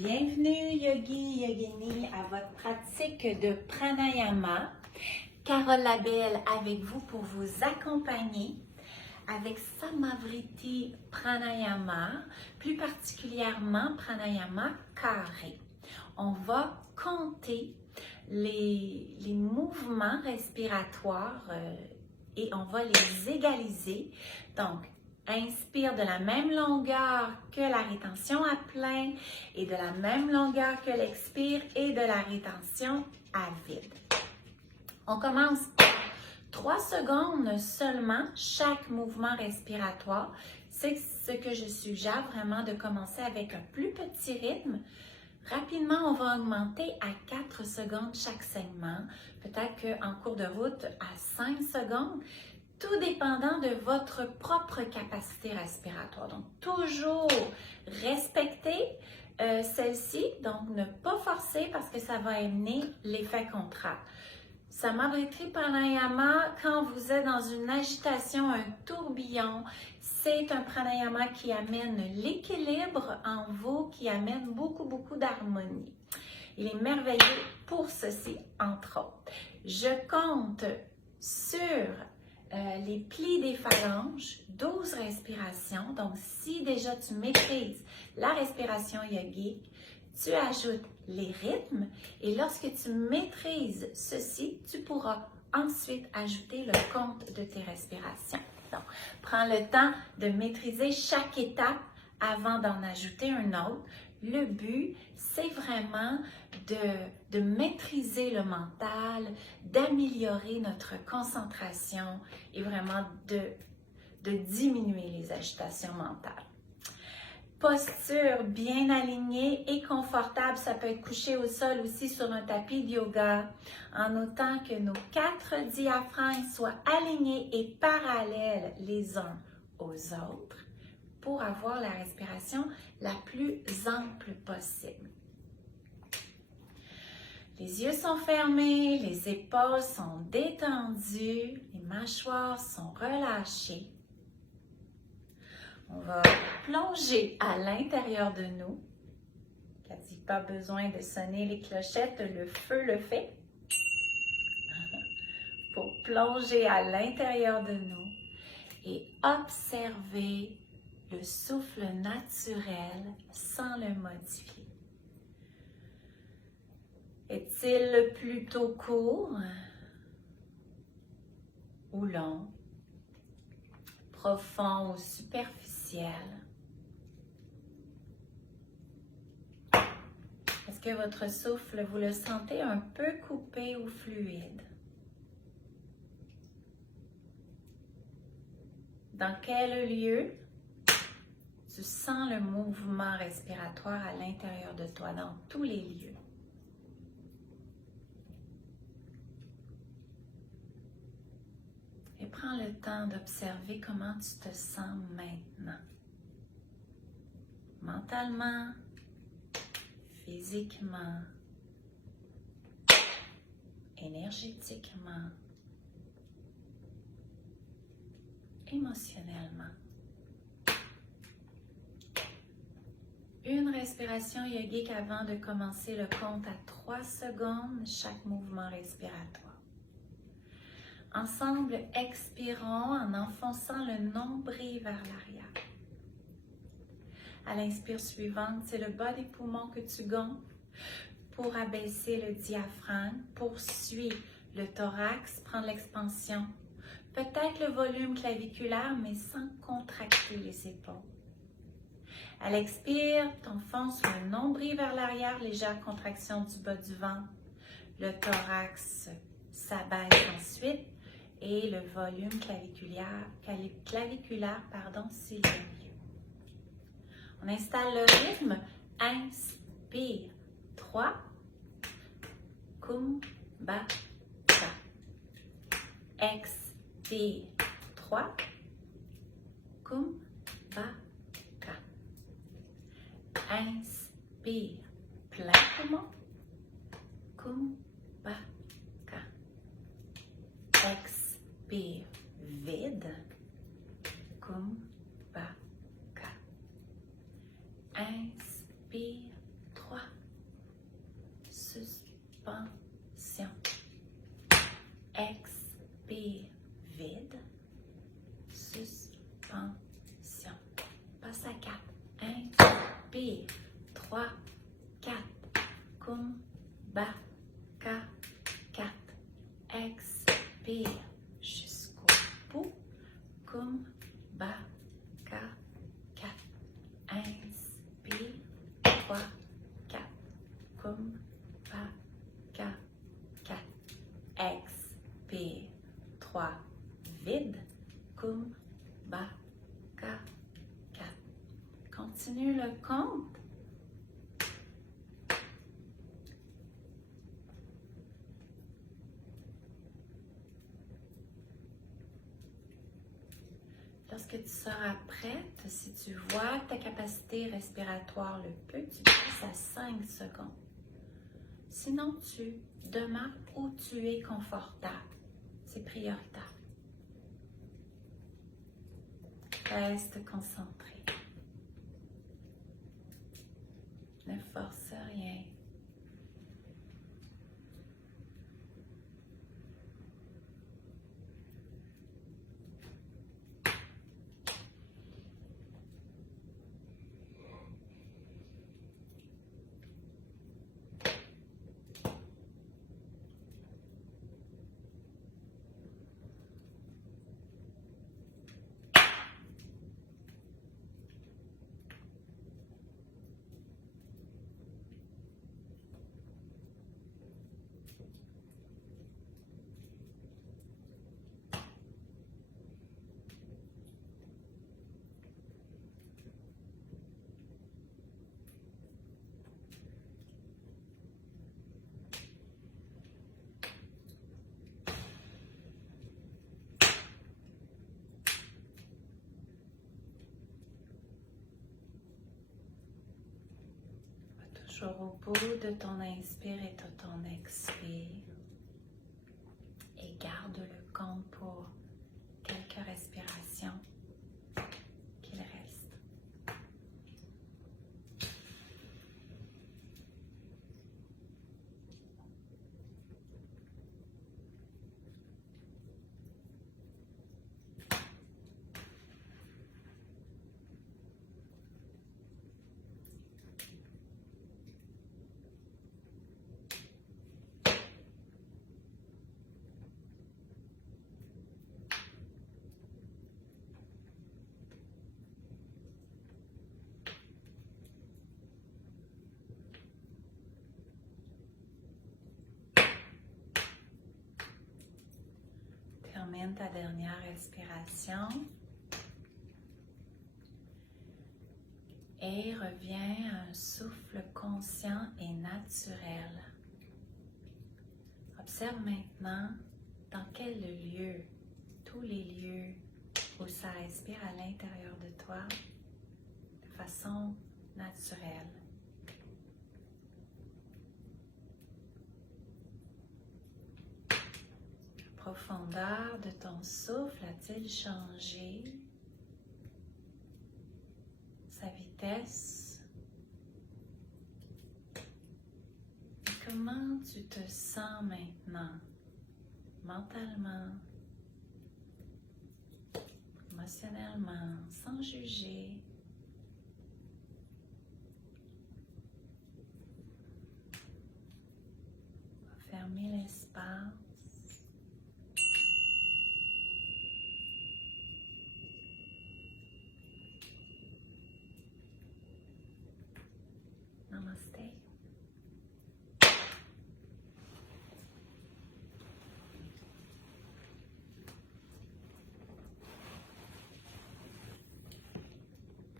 Bienvenue Yogi Yogini à votre pratique de pranayama. Carole Labelle avec vous pour vous accompagner avec Samavriti Pranayama, plus particulièrement Pranayama carré. On va compter les mouvements respiratoires et on va les égaliser. Donc, inspire de la même longueur que la rétention à plein et de la même longueur que l'expire et de la rétention à vide. On commence par 3 secondes seulement chaque mouvement respiratoire. C'est ce que je suggère vraiment de commencer avec un plus petit rythme. Rapidement, on va augmenter à 4 secondes chaque segment. Peut-être qu'en cours de route à 5 secondes. Tout dépendant de votre propre capacité respiratoire. Donc, toujours respecter celle-ci, donc ne pas forcer parce que ça va amener l'effet contraire. Samavriti Pranayama, quand vous êtes dans une agitation, un tourbillon, c'est un pranayama qui amène l'équilibre en vous, qui amène beaucoup d'harmonie. Il est merveilleux pour ceci, entre autres. Je compte sur les plis des phalanges, 12 respirations. Donc, si déjà tu maîtrises la respiration yogique, tu ajoutes les rythmes et lorsque tu maîtrises ceci, tu pourras ensuite ajouter le compte de tes respirations. Donc, prends le temps de maîtriser chaque étape avant d'en ajouter un autre. Le but, c'est vraiment de maîtriser le mental, d'améliorer notre concentration et vraiment de diminuer les agitations mentales. Posture bien alignée et confortable, ça peut être couché au sol aussi sur un tapis de yoga, en notant que nos 4 diaphragmes soient alignés et parallèles les uns aux autres pour avoir la respiration la plus ample possible. Les yeux sont fermés, les épaules sont détendues, les mâchoires sont relâchées. On va plonger à l'intérieur de nous. Il n'y a pas besoin de sonner les clochettes, le feu le fait. Pour plonger à l'intérieur de nous et observer le souffle naturel sans le modifier. Est-il plutôt court ou long, profond ou superficiel? Est-ce que votre souffle, vous le sentez un peu coupé ou fluide? Dans quel lieu tu sens le mouvement respiratoire à l'intérieur de toi, dans tous les lieux? Et prends le temps d'observer comment tu te sens maintenant. Mentalement, physiquement, énergétiquement, émotionnellement. Une respiration yogique avant de commencer le compte à 3 secondes chaque mouvement respiratoire. Ensemble, expirons en enfonçant le nombril vers l'arrière. À l'inspire suivante, c'est le bas des poumons que tu gonfles pour abaisser le diaphragme. Poursuis le thorax, prends l'expansion. Peut-être le volume claviculaire, mais sans contracter les épaules. À l'expire, t'enfonces le nombril vers l'arrière, légère contraction du bas du ventre. Le thorax s'abaisse ensuite et le volume claviculaire s'éloigne. On installe le rythme. Inspire. 3. Kumbhaka. Expire. 3. Kumbhaka. Inspire. Plein poumon. Kumbhaka. Expire. Vide. Kumbhaka. Inspire. 3. Inspire. 3, 4. Kumbhaka 4. Expire jusqu'au bout. Kumbhaka 4. Inspire. 3, 4. Kumbhaka 4. Expire. 3. Vide. Kumbhaka 4. Continue le compte. Lorsque tu seras prête, si tu vois que ta capacité respiratoire le peut, tu passes à 5 secondes. Sinon, tu demeures où tu es confortable. C'est prioritaire. Reste concentré. Ne force rien. Toujours au bout de ton inspire et de ton expire. Et garde le compte pour quelques respirations qu'il reste. Termine ta dernière respiration et reviens à un souffle conscient et naturel. Observe maintenant dans quel lieu, tous les lieux où ça respire à l'intérieur de toi de façon naturelle. La profondeur de ton souffle a-t-il changé? Sa vitesse? Et comment tu te sens maintenant, mentalement, émotionnellement, sans juger? On va fermer l'espace. Namaste.